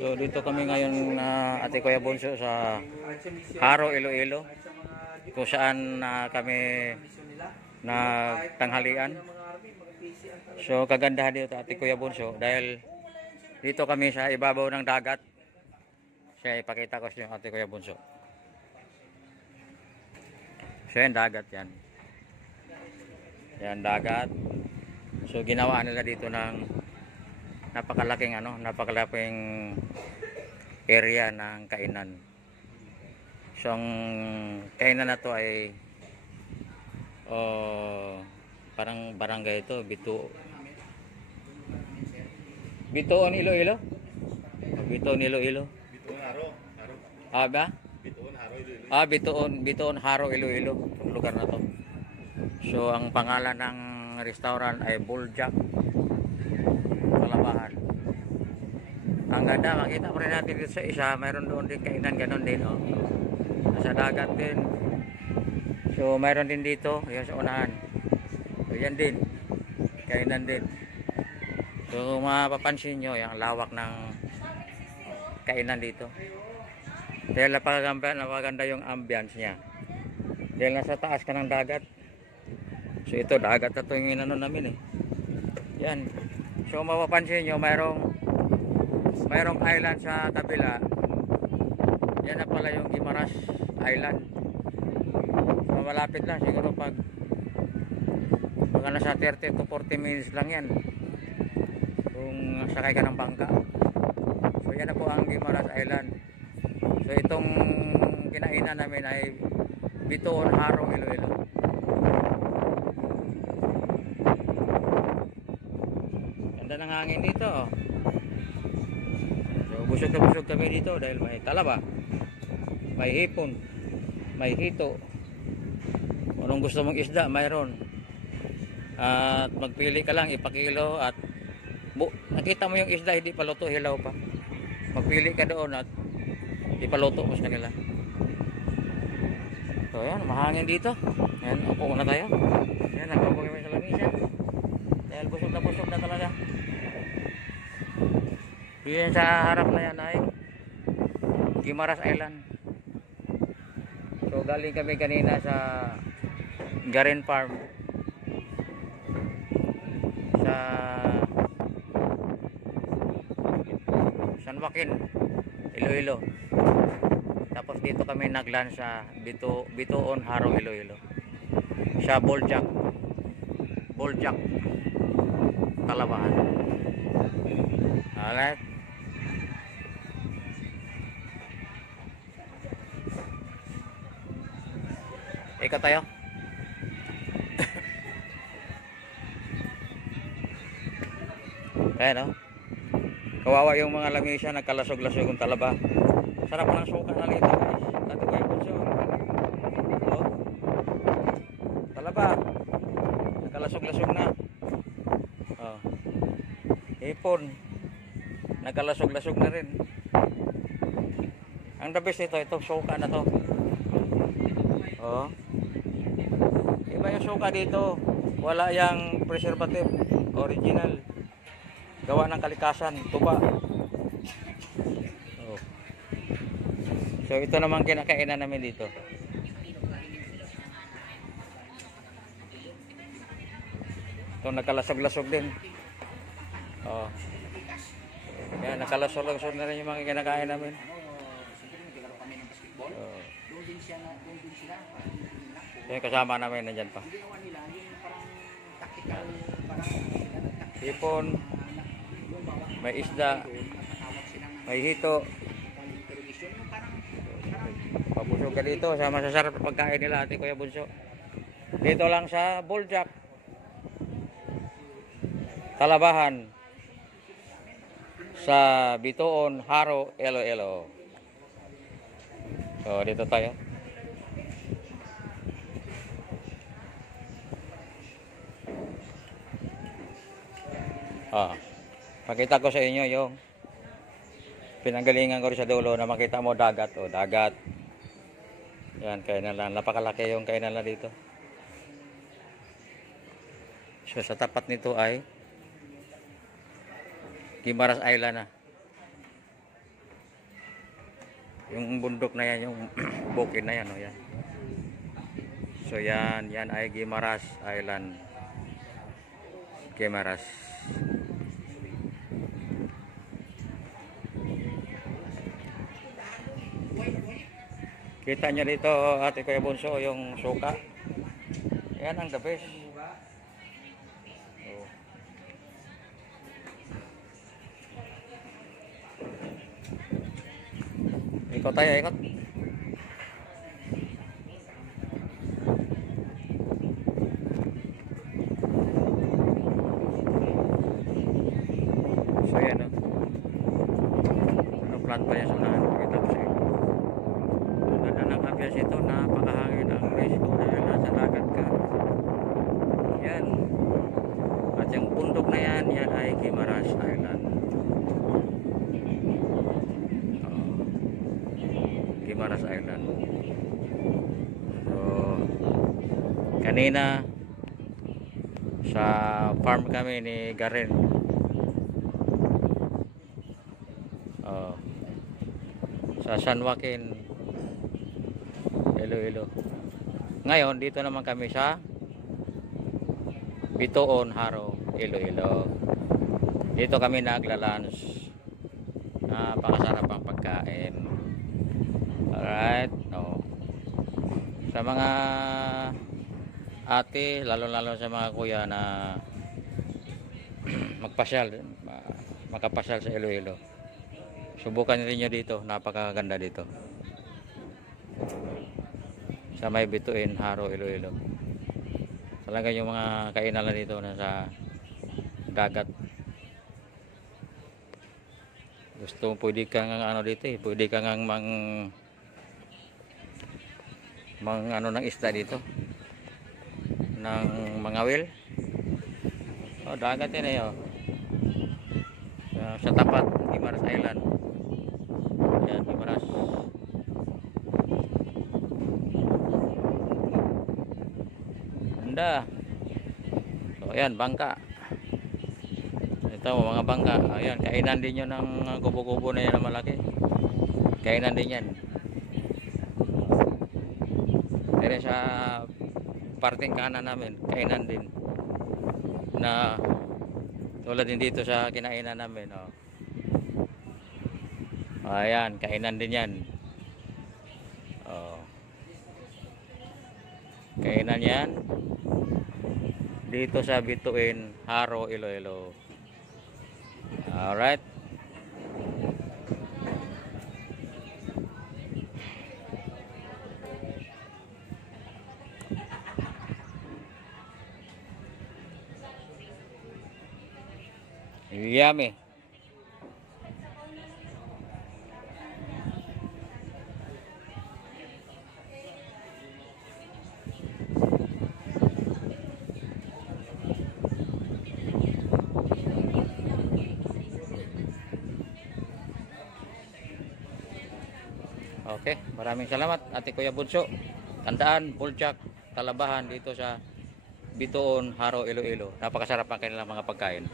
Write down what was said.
So dito kami ngayon na Ate Kuya Bonso sa Haro, Iloilo, kung saan kami nagtanghalian. So kagandahan dito Ate Kuya Bonso dahil dito kami sa ibabaw ng dagat. Siya ipakita ko sa Ate Kuya Bonso. So yan dagat yan. Yan dagat. So ginawa nila dito ng napakalaking area ng kainan. So ang kainan na to ay parang barangay ito, Bituon Iloilo. Bituon Iloilo. Bituon Haro. Ba? Bituon Haro Iloilo. Bituon Haro Iloilo, lugar na to. So ang pangalan ng restaurant ay Boljak Kalabahan. Ang ganda, makita pa rin natin dito sa isa, mayroon doon din kainan, ganon din, oh. Nasa dagat din. So mayroon din dito, yung sa unahan. So yan din, kainan din. So kung mapapansin nyo, yung lawak ng kainan dito. Dahil napakaganda yung ambience niya. Dahil nasa taas ka ng dagat. So ito, dagat na ito yung inano namin, eh. Yan. So mapapansin nyo, mayroong island sa tabila. Yan na pala yung Guimaras Island. So malapit lang siguro pag nasa 30 to 40 minutes lang yan kung sakay ka ng bangka. So yan na po ang Guimaras Island. So itong kinainan namin ay Bituon Haro Iloilo. Ganda ng hangin dito, oh. Busog na busog kami dito dahil may talaba, may hipon, may hito. Anong gusto mong isda, mayroon. At magpili ka lang, ipakilo at nakita mo yung isda, hindi pa luto, hilaw pa. Magpili ka doon at ipaluto mo sa kanila. So yan, mahangin dito. Yan, upo muna tayo. Yan, nagpapagay kami sa lamisa. Dahil busog na talaga. Yan sa harap na yan ay Guimaras Island. So galing kami kanina sa Garin Farm sa San Joaquin, Iloilo. Tapos dito kami naglan sa Bituon Haro Iloilo. Sa Boljak Kalabahan. Alright. Ikot tayo. Ayan, oh. Kawawa yung mga lamisa, nagkalasog-lasog yung talaba. Sarap ng suka na lito, guys. Dati ko yung bunso. Oh. Talaba. Nagkalasog-lasog na. Oh. Hipon. Nagkalasog-lasog na rin. Ang the best ito, itong suka na to. Oh. Iba yung suka dito. Wala yung preservative. Original. Gawa ng kalikasan. Tuba. Oh. So ito naman kinakainan namin dito. Ito nakalasog-lasog din. Oh. Yan, nakalasog-lasog na rin yung mga kinakain namin. Oh. Yung kasama namin nandyan pa. Hipon, may isda, may hito. Pabusog ka dito sa masasarap na pagkain nila Ate Kuya Bonso. Dito lang sa Boljak Kalabahan sa Bituon Haro Iloilo. So dito tayo. Pakita ko sa inyo yung pinanggalingan ko rin sa dulo na makita mo dagat. O dagat. Yan, kainan lang. Napakalaki yung kainan lang dito. So sa tapat nito ay Guimaras Island na. Yung bundok na yan, yung bukid na yan, oh, yan. So yan ay Guimaras Island. Guimaras. Kita nyo dito, Ate Kuya Bunso, yung suka. Yan ang the best. Oh. Ikot tayo, ikot. So yan, oh. Ano plant pa yan sa unahan? Pakita ko sa inyo. Ganda ng ambience ito, napakahangin ang risko dahil nasa dagat ka. Yan. At yung bundok na yan, yan ay Guimaras Island. Guimaras Island. So, kanina sa farm kami ni Garen. Sa San Joaquin, Iloilo. Ngayon, dito naman kami sa Bitoon, Haro, Iloilo. Dito kami nagla-lunch. Napakasarap ang pagkain. Alright. Oh. Sa mga ate, lalo-lalo sa mga kuya na makapasyal sa Iloilo. Subukan niyo dito, napakaganda dito. Sa may Bituin, Haro, Iloilo. Talaga yung mga kainalan dito na sa dagat. Gusto mo, pwede kang ano dito eh, pwede kang mang ano ng isda dito. Ng mga will. Oh, dagat yan eh, oh. Sa tapat, Guimaras Island. Ayan, Guimaras. Ganda. So, ayan, bangka. Ito, mga bangka. Ayan, kainan din yun ng kubo-kubo na yan na malaki. Kainan din yan. Pero sa parting kanan namin, kainan din. Na tulad din dito sa kinainan namin, oh. Ayan, kainan din yan. Oh. Kainan yan. Dito sa Bituin, Haro, Iloilo. Alright. Yummy. Okay, maraming salamat Ate Kuya Bunso. Tandaan, Buljak, Talabahan dito sa Bitoon, Haro, Iloilo. Napakasarap ang kanilang mga pagkain.